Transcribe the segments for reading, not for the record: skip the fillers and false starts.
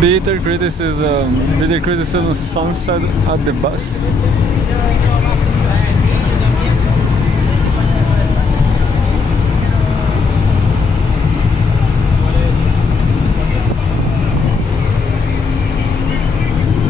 Bitter criticism sunset at the bus.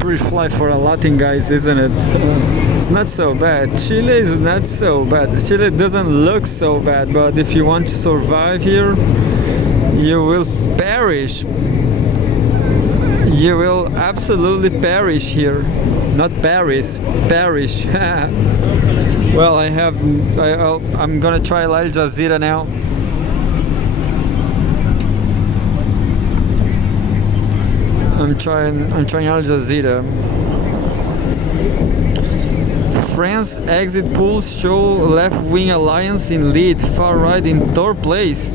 Pretty fly for a Latin guys, isn't it? It's not so bad. Chile is not so bad. Chile doesn't look so bad, but if you want to survive here, you will perish. You will absolutely perish here. Not Paris, perish. Well, I'm gonna try Al Jazeera now. I'm trying Al Jazeera. France exit polls show left-wing alliance in lead, far right in third place.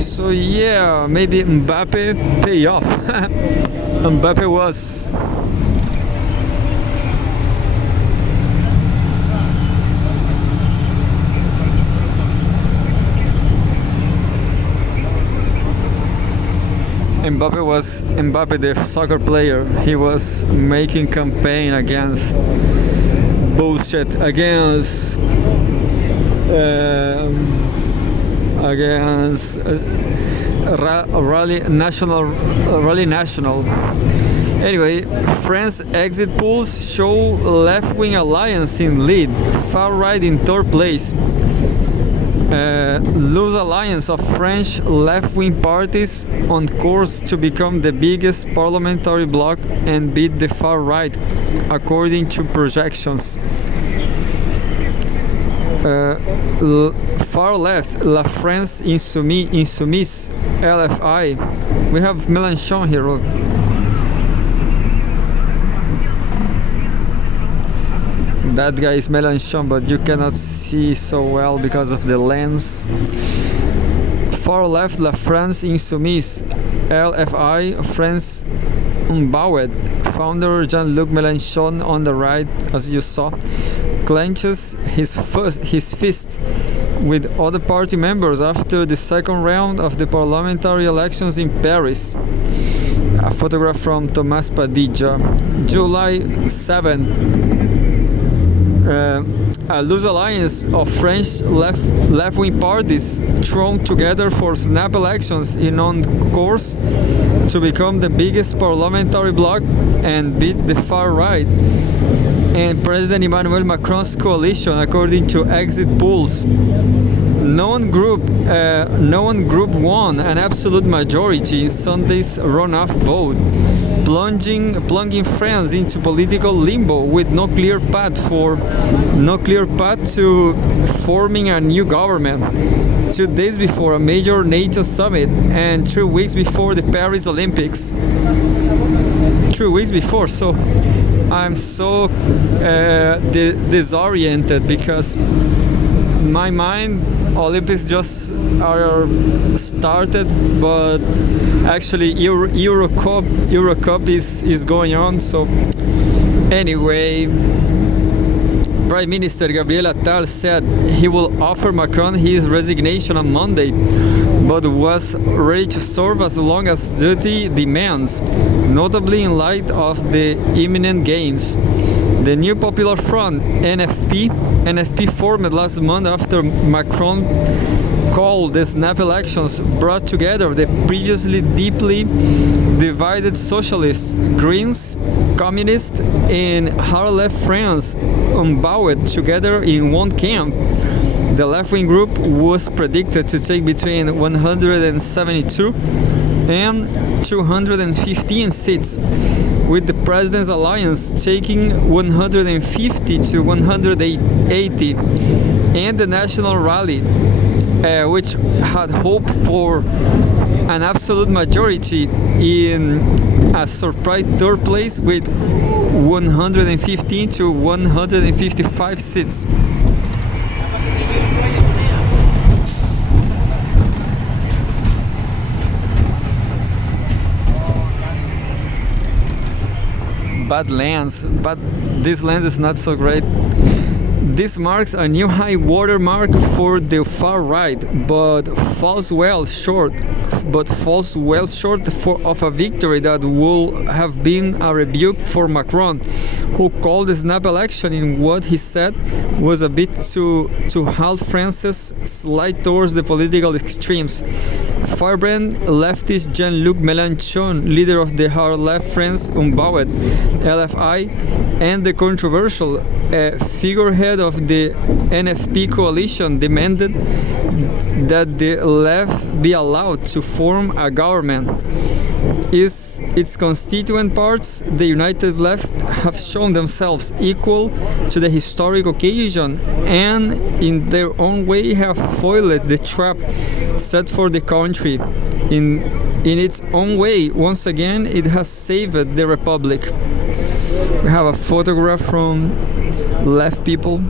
So yeah, maybe Mbappe pay off. Mbappe was Mbappe, the soccer player. He was making campaign against bullshit, against rally national. Anyway, France exit polls show left-wing alliance in lead, far right in third place. Loose alliance of French left-wing parties on course to become the biggest parliamentary bloc and beat the far right, according to projections. Far left, La France Insoumise, LFI. We have Mélenchon here. That guy is Mélenchon, but you cannot see so well because of the lens. Far left, La France Insoumise, LFI, France Unbowed. Founder Jean-Luc Mélenchon on the right, as you saw, clenches his fist with other party members after the second round of the parliamentary elections in Paris. A photograph from Tomás Padilla, July 7. A loose alliance of French left-wing parties thrown together for snap elections in on course to become the biggest parliamentary bloc and beat the far right and President Emmanuel Macron's coalition, according to exit polls. No one group won an absolute majority in Sunday's runoff vote, plunging France into political limbo with no clear path to forming a new government. 2 days before a major NATO summit and 3 weeks before the Paris Olympics. 3 weeks before, so I'm so disoriented because in my mind Olympics just are started, but actually Eurocup is going on. So anyway, Prime Minister Gabriel Attal said he will offer Macron his resignation on Monday, but was ready to serve as long as duty demands, notably in light of the imminent games. The new Popular Front, NFP formed last month after Macron called the snap elections brought together the previously deeply divided socialists, Greens, Communists, and hard-left France unbowed together in one camp. The left-wing group was predicted to take between 172 and 215 seats, with the President's Alliance taking 150 to 180, and the National Rally, which had hoped for an absolute majority, in a surprise third place with 115 to 155 seats. Bad lens, but this lens is not so great. This marks a new high water mark for the far right, but falls well short of a victory that would have been a rebuke for Macron, who called the snap election in what he said was a bit to halt France's slide towards the political extremes. Firebrand leftist Jean-Luc Mélenchon, leader of the hard-left France Unbowed (LFI), and the controversial figurehead of the NFP coalition, demanded that the left be allowed to form a government. Its constituent parts, the United Left, have shown themselves equal to the historic occasion and in their own way have foiled the trap set for the country. In its own way, once again, it has saved the Republic. We have a photograph from left people.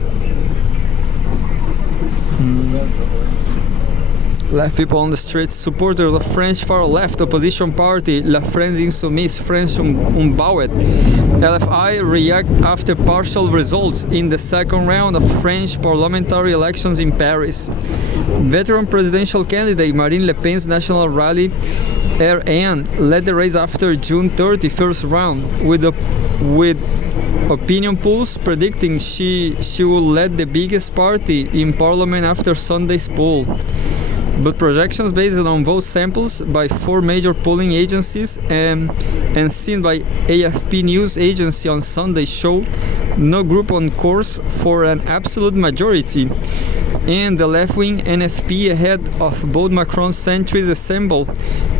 Left people on the streets, supporters of French far-left opposition party La France Insoumise, France Unbowed (LFI) react after partial results in the second round of French parliamentary elections in Paris. Veteran presidential candidate Marine Le Pen's National Rally RN led the race after June 30 first round, with opinion polls predicting she will lead the biggest party in parliament after Sunday's poll. But projections based on vote samples by 4 major polling agencies and seen by AFP news agency on Sunday show no group on course for an absolute majority, and the left-wing NFP ahead of both Macron's centrist Ensemble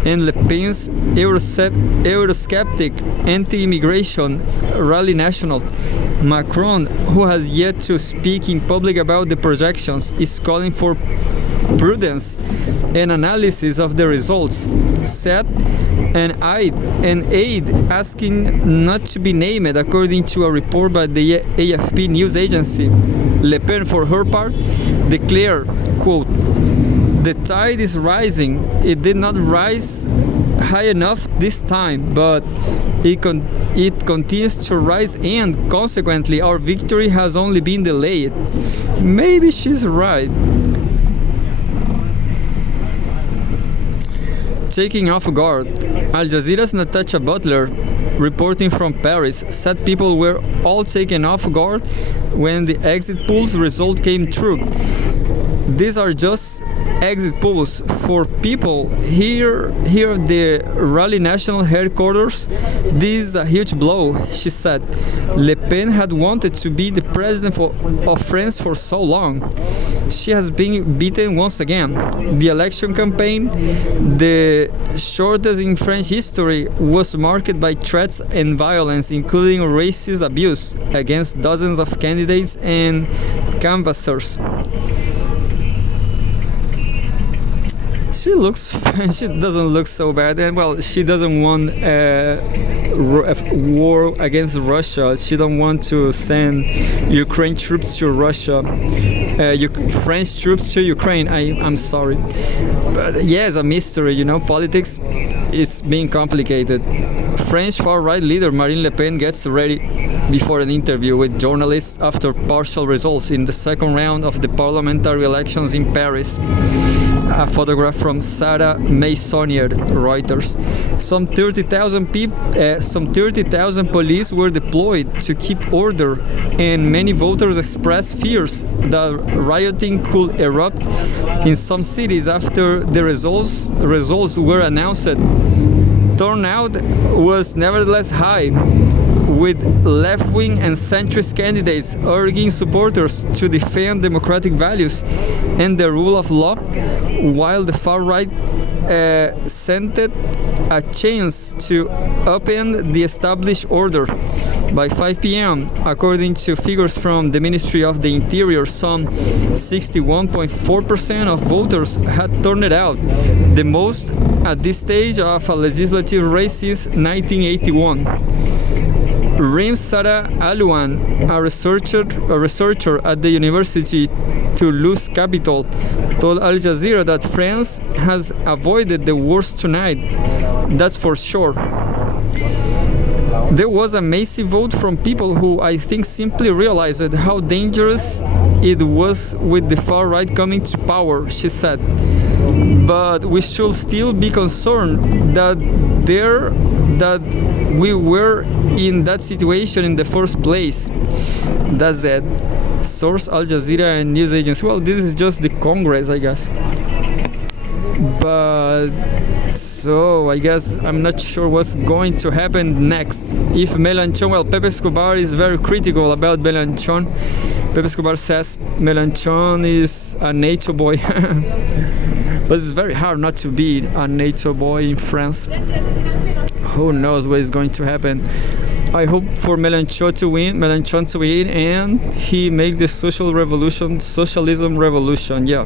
and Le Pen's Eurosceptic anti-immigration Rally National. Macron, who has yet to speak in public about the projections, is calling for prudence and analysis of the results, said an aide asking not to be named, according to a report by the AFP news agency. Le Pen, for her part, declared, quote, "The tide is rising. It did not rise high enough this time, but it continues to rise, and consequently our victory has only been delayed." Maybe she's right. Taking off guard. Al Jazeera's Natasha Butler, reporting from Paris, said people were all taken off guard when the exit polls result came true. These are just exit polls for people here at the Rally National headquarters. This is a huge blow, she said. Le Pen had wanted to be the president of France for so long. She has been beaten once again. The election campaign, the shortest in French history, was marked by threats and violence, including racist abuse against dozens of candidates and canvassers. She doesn't look so bad, and well, she doesn't want a war against Russia. She don't want to send Ukraine troops to Russia, French troops to Ukraine. I'm sorry, but yeah, it's a mystery, politics is being complicated. French far-right leader Marine Le Pen gets ready before an interview with journalists after partial results in the second round of the parliamentary elections in Paris. A photograph from Sarah Maisonier, Reuters. Some 30,000 police were deployed to keep order, and many voters expressed fears that rioting could erupt in some cities after the results were announced. Turnout was nevertheless high, with left-wing and centrist candidates urging supporters to defend democratic values and the rule of law, while the far-right scented a chance to upend the established order. By 5 p.m., according to figures from the Ministry of the Interior, some 61.4% of voters had turned out, the most at this stage of a legislative race since 1981. Rim Sarah Alouan, a researcher at the University Toulouse Capital, told Al Jazeera that France has avoided the worst tonight. That's for sure. There was a massive vote from people who I think simply realized how dangerous it was with the far right coming to power, she said. But we should still be concerned that we were in that situation in the first place. That's it. Source Al Jazeera and news agency. Well, this is just the Congress, I guess. But so I guess I'm not sure what's going to happen next. If Melanchon, well, Pepe Escobar is very critical about Melanchon. Pepe Escobar says Melanchon is a NATO boy. But it's very hard not to be a NATO boy in France. Who knows what is going to happen. I hope for Melanchon to win, and he make the socialism revolution. Yeah.